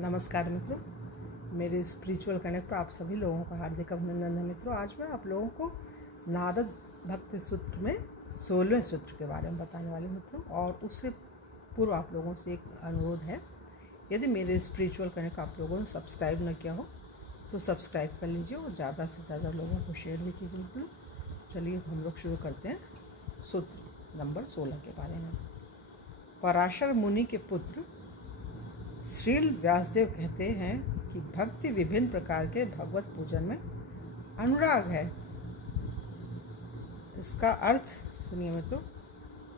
नमस्कार मित्रों, मेरे स्पिरिचुअल कनेक्ट पर आप सभी लोगों का हार्दिक अभिनंदन है। मित्रों, आज मैं आप लोगों को नारद भक्ति सूत्र में 16वें सूत्र के बारे में बताने वाली हूँ मित्रों। और उससे पूर्व आप लोगों से एक अनुरोध है, यदि मेरे स्पिरिचुअल कनेक्ट आप लोगों ने सब्सक्राइब न किया हो तो सब्सक्राइब कर लीजिए और ज़्यादा से ज़्यादा लोगों को शेयर भी कीजिए मित्रों। चलिए हम लोग शुरू करते हैं सूत्र नंबर 16 के बारे में। पराशर मुनि के पुत्र श्रील व्यासदेव कहते हैं कि भक्ति विभिन्न प्रकार के भगवत पूजन में अनुराग है। इसका अर्थ सुनिए मित्रों।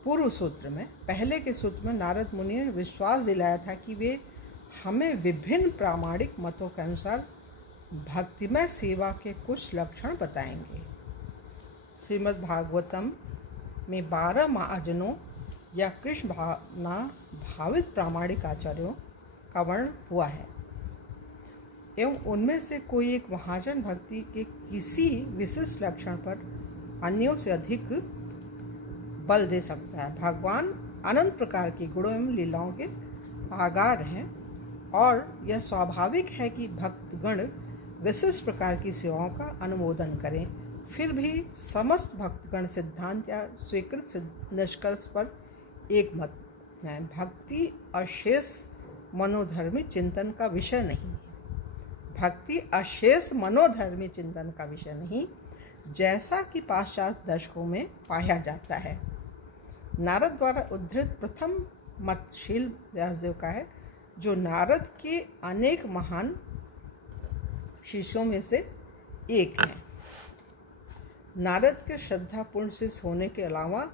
पूर्व सूत्र में, पहले के सूत्र में नारद मुनि ने विश्वास दिलाया था कि वे हमें विभिन्न प्रामाणिक मतों के अनुसार भक्तिमय सेवा के कुछ लक्षण बताएंगे। श्रीमद् भागवतम में 12 महाजनों या कृष्ण भावना भावित प्रामाणिक आचार्यों का वर्णन हुआ है एवं उनमें से कोई एक महाजन भक्ति के किसी विशिष्ट लक्षण पर अन्यों से अधिक बल दे सकता है। भगवान अनंत प्रकार के गुणों एवं लीलाओं के आगार हैं और यह स्वाभाविक है कि भक्तगण विशिष्ट प्रकार की सेवाओं का अनुमोदन करें। फिर भी समस्त भक्तगण सिद्धांत या स्वीकृत निष्कर्ष पर एक मत है। भक्ति अशेष मनोधर्मी चिंतन का विषय नहीं है। भक्ति अशेष मनोधर्मी चिंतन का विषय नहीं, जैसा कि पाश्चात्य दर्शकों में पाया जाता है। नारद द्वारा उद्धृत प्रथम मत श्रील व्यासदेव का है, जो नारद के अनेक महान शिष्यों में से एक हैं। नारद के श्रद्धापूर्ण शिष्य होने के अलावा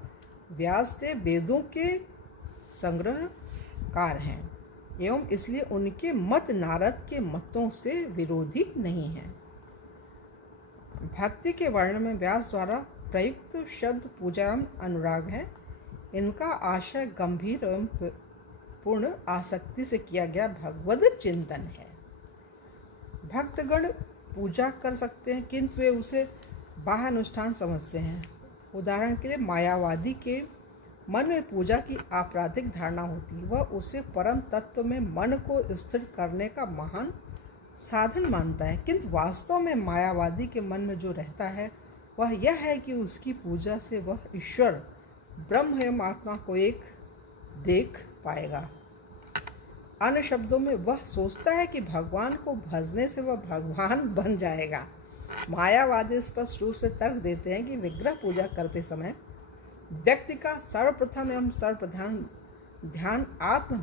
व्यासदेव वेदों के संग्रहकार हैं एवं इसलिए उनके मत नारद के मतों से विरोधी नहीं हैं। भक्ति के वर्णन में व्यास द्वारा प्रयुक्त शब्द पूजा एवं अनुराग है। इनका आशय गंभीर एवं पूर्ण आसक्ति से किया गया भगवद चिंतन है। भक्तगण पूजा कर सकते हैं, किंतु वे उसे बाह्य अनुष्ठान समझते हैं। उदाहरण के लिए मायावादी के मन में पूजा की आपराधिक धारणा होती है। वह उसे परम तत्व में मन को स्थिर करने का महान साधन मानता है, किंतु वास्तव में मायावादी के मन में जो रहता है वह यह है कि उसकी पूजा से वह ईश्वर ब्रह्म एवं आत्मा को एक देख पाएगा। अन्य शब्दों में वह सोचता है कि भगवान को भजने से वह भगवान बन जाएगा। मायावादी स्पष्ट रूप से तर्क देते हैं कि विग्रह पूजा करते समय व्यक्ति का सर्वप्रथम एवं सर्वप्रधान ध्यान आत्म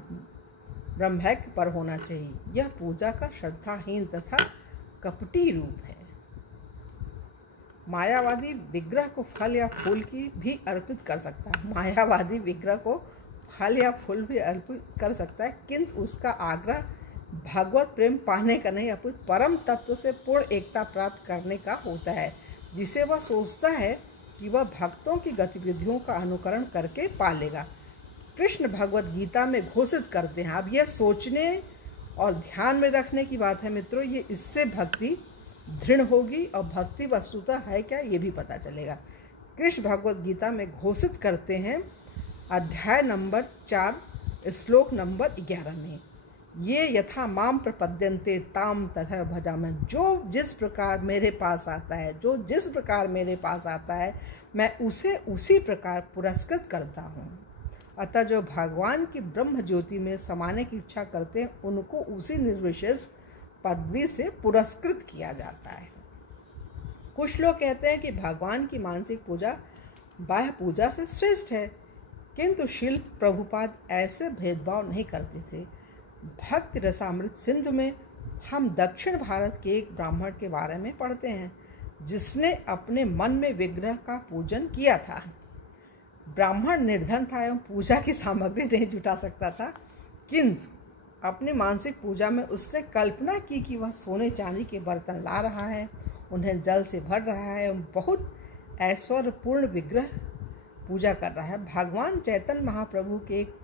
ब्रह्मैक्य पर होना चाहिए। यह पूजा का श्रद्धाहीन तथा कपटी रूप है। मायावादी विग्रह को फल या फूल की भी अर्पित कर सकता है। मायावादी विग्रह को फल या फूल भी अर्पित कर सकता है, किंतु उसका आग्रह भगवत प्रेम पाने का नहीं, अपितु परम तत्व से पूर्ण एकता प्राप्त करने का होता है, जिसे वह सोचता है कि वह भक्तों की गतिविधियों का अनुकरण करके पालेगा। कृष्ण भगवत गीता में घोषित करते हैं। अब यह सोचने और ध्यान में रखने की बात है मित्रों, ये इससे भक्ति दृढ़ होगी और भक्ति वस्तुतः है क्या ये भी पता चलेगा। कृष्ण भगवत गीता में घोषित करते हैं, अध्याय नंबर 4 श्लोक नंबर 11 में, ये यथा माम प्रपद्यन्ते ताम तथा भजामि। जो जिस प्रकार मेरे पास आता है, जो जिस प्रकार मेरे पास आता है, मैं उसे उसी प्रकार पुरस्कृत करता हूँ। अतः जो भगवान की ब्रह्म ज्योति में समाने की इच्छा करते हैं, उनको उसी निर्विशेष पदवी से पुरस्कृत किया जाता है। कुछ लोग कहते हैं कि भगवान की मानसिक पूजा बाह्य पूजा से श्रेष्ठ है, किंतु शिल प्रभुपाद ऐसे भेदभाव नहीं करते थे। भक्ति रसामृत सिंधु में हम दक्षिण भारत के एक ब्राह्मण के बारे में पढ़ते हैं, जिसने अपने मन में विग्रह का पूजन किया था। ब्राह्मण निर्धन था एवं पूजा की सामग्री नहीं जुटा सकता था, किंतु अपनी मानसिक पूजा में उसने कल्पना की कि वह सोने चांदी के बर्तन ला रहा है, उन्हें जल से भर रहा है एवं बहुत ऐश्वर्यपूर्ण विग्रह पूजा कर रहा है। भगवान चैतन्य महाप्रभु के एक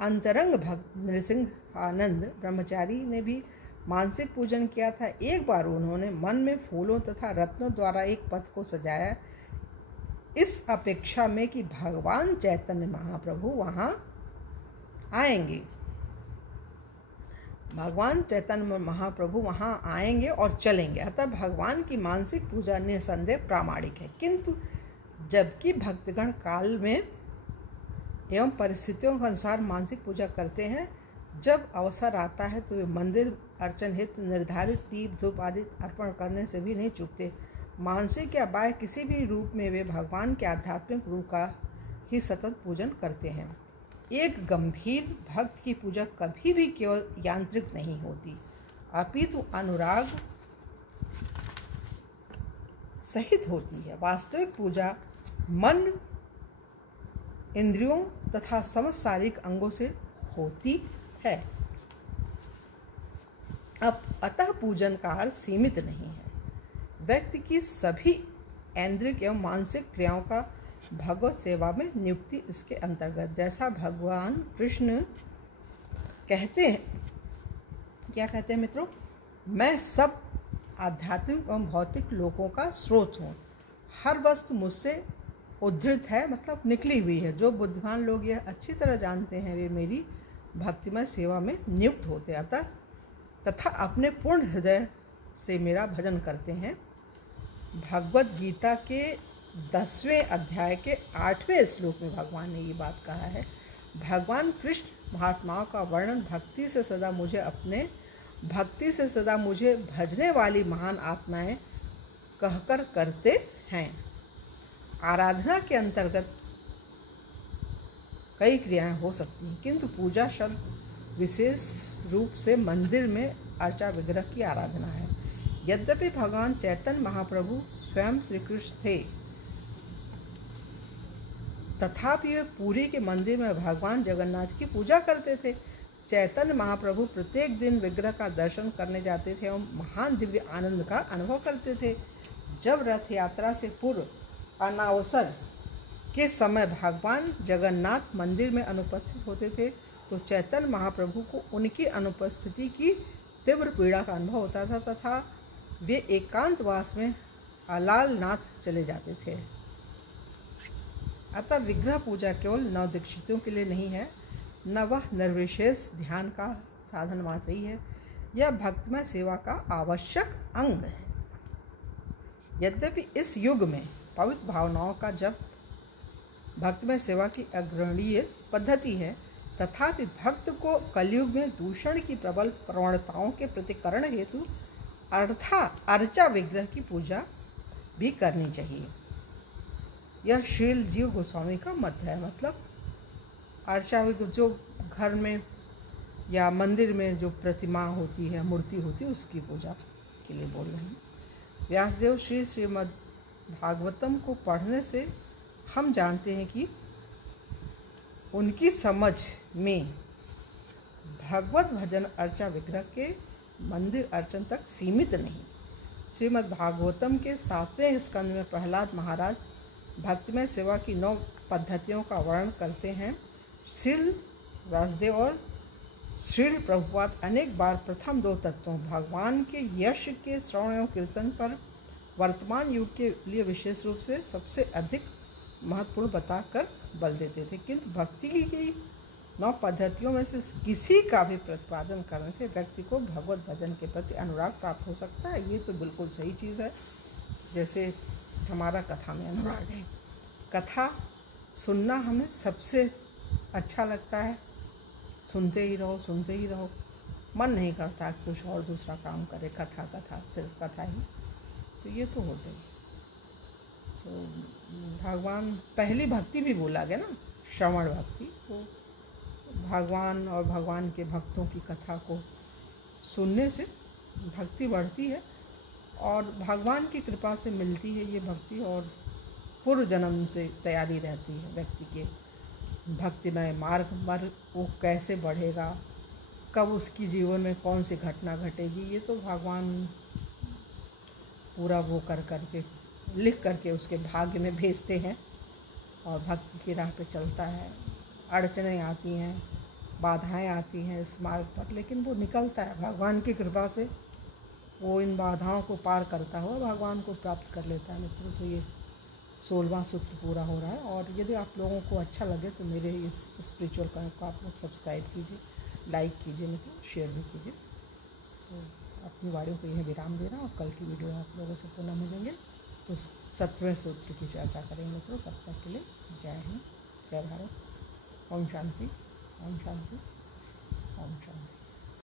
अंतरंग भक्त नृसिंह आनंद ब्रह्मचारी ने भी मानसिक पूजन किया था। एक बार उन्होंने मन में फूलों तथा रत्नों द्वारा एक पथ को सजाया, इस अपेक्षा में कि भगवान चैतन्य महाप्रभु वहाँ आएंगे। भगवान चैतन्य महाप्रभु वहाँ आएंगे और चलेंगे। अतः भगवान की मानसिक पूजा निसंदेह प्रामाणिक है, किंतु जबकि भक्तगण काल में एवं परिस्थितियों के अनुसार मानसिक पूजा करते हैं, जब अवसर आता है तो वे मंदिर अर्चन हेतु निर्धारित दीप धूप आदि अर्पण करने से भी नहीं चूकते। मानसिक या बाह्य किसी भी रूप में वे भगवान के आध्यात्मिक रूप का ही सतत पूजन करते हैं। एक गंभीर भक्त की पूजा कभी भी केवल यांत्रिक नहीं होती, अपितु अनुराग सहित होती है। वास्तविक पूजा मन, इंद्रियों तथा समस्त शारीरिक अंगों से होती है। अब अतः पूजन का अर्थ सीमित नहीं है। व्यक्ति की सभी ऐन्द्रिक एवं मानसिक क्रियाओं का भगवत सेवा में नियुक्ति इसके अंतर्गत। जैसा भगवान कृष्ण कहते हैं, क्या कहते हैं मित्रों, मैं सब आध्यात्मिक एवं भौतिक लोकों का स्रोत हूँ। हर वस्तु मुझसे उद्धृत है, मतलब निकली हुई है। जो बुद्धिमान लोग यह अच्छी तरह जानते हैं वे मेरी भक्तिमय सेवा में नियुक्त होते अतः तथा अपने पूर्ण हृदय से मेरा भजन करते हैं। भगवत गीता के 10वें अध्याय के 8वें श्लोक में भगवान ने ये बात कहा है। भगवान कृष्ण महात्माओं का वर्णन भक्ति से सदा मुझे भजने वाली महान आत्माएं कहकर करते हैं। आराधना के अंतर्गत कई क्रियाएं हो सकती हैं, किंतु पूजा शब्द विशेष रूप से मंदिर में अर्चा विग्रह की आराधना है। यद्यपि भगवान चैतन्य महाप्रभु स्वयं श्री कृष्ण थे, तथापि वे पुरी के मंदिर में भगवान जगन्नाथ की पूजा करते थे। चैतन्य महाप्रभु प्रत्येक दिन विग्रह का दर्शन करने जाते थे एवं महान दिव्य आनंद का अनुभव करते थे। जब रथ यात्रा से पूर्व अनावसर के समय भगवान जगन्नाथ मंदिर में अनुपस्थित होते थे तो चैतन्य महाप्रभु को उनकी अनुपस्थिति की तीव्र पीड़ा का अनुभव होता था तथा वे एकांतवास में अलालनाथ चले जाते थे। अतः विग्रह पूजा केवल नवदीक्षितों के लिए नहीं है, न वह निर्विशेष ध्यान का साधन मात्र ही है, यह भक्तिमय सेवा का आवश्यक अंग है। यद्यपि इस युग में पवित्र भावनाओं का जप भक्तिमय सेवा की अग्रणीय पद्धति है, तथापि भक्त को कलयुग में दूषण की प्रबल प्रवणताओं के प्रतिकरण हेतु अर्चा विग्रह की पूजा भी करनी चाहिए। यह शील जीव गोस्वामी का मत है। मतलब अर्चा विग्रह जो घर में या मंदिर में जो प्रतिमा होती है, मूर्ति होती है, उसकी पूजा के लिए बोल रहे हैं। व्यासदेव श्रीमद् भागवतम को पढ़ने से हम जानते हैं कि उनकी समझ में भगवत भजन अर्चा विग्रह के मंदिर अर्चन तक सीमित नहीं। श्रीमद् भागवतम के 7वें स्कंद में प्रहलाद महाराज भक्तिमय सेवा की 9 पद्धतियों का वर्णन करते हैं। श्रील व्यासदेव और श्रील प्रभुपाद अनेक बार प्रथम 2 तत्वों भगवान के यश के श्रवण एवं कीर्तन पर वर्तमान युग के लिए विशेष रूप से सबसे अधिक महत्वपूर्ण बताकर बल देते थे, किंतु भक्ति की 9 पद्धतियों में से किसी का भी प्रतिपादन करने से व्यक्ति को भगवत भजन के प्रति अनुराग प्राप्त हो सकता है। ये तो बिल्कुल सही चीज़ है। जैसे हमारा कथा में अनुराग है, कथा सुनना हमें सबसे अच्छा लगता है, सुनते ही रहो, मन नहीं करता कि कुछ और दूसरा काम करे, कथा सिर्फ कथा ही, तो ये तो होता ही। तो भगवान पहली भक्ति भी बोला गया ना, श्रवण भक्ति। तो भगवान और भगवान के भक्तों की कथा को सुनने से भक्ति बढ़ती है और भगवान की कृपा से मिलती है ये भक्ति, और पूर्व जन्म से तैयारी रहती है व्यक्ति के भक्तिमय मार्ग पर वो कैसे बढ़ेगा, कब उसकी जीवन में कौन सी घटना घटेगी, ये तो भगवान पूरा वो करके लिख करके उसके भाग्य में भेजते हैं और भक्ति की राह पे चलता है। अड़चनें आती हैं, बाधाएं आती हैं इस मार्ग पर, लेकिन वो निकलता है भगवान की कृपा से। वो इन बाधाओं को पार करता हुआ भगवान को प्राप्त कर लेता है। मित्रों, तो ये 16वां सूत्र पूरा हो रहा है। और यदि आप लोगों को अच्छा लगे तो मेरे इस स्पिरिचुअल चैनल को आप लोग सब्सक्राइब कीजिए। लाइक कीजिए मित्रों, शेयर भी कीजिए। तो अपनी वाणियों को यह विराम दे रहा हूँ और कल की वीडियो में आप लोगों से पुनः मिलेंगे तो 7वें सूत्र की चर्चा करेंगे मित्रों। तब तक के लिए जय हिंद, जय भारत। ओम शांति, ओम शांति, ओम शांति।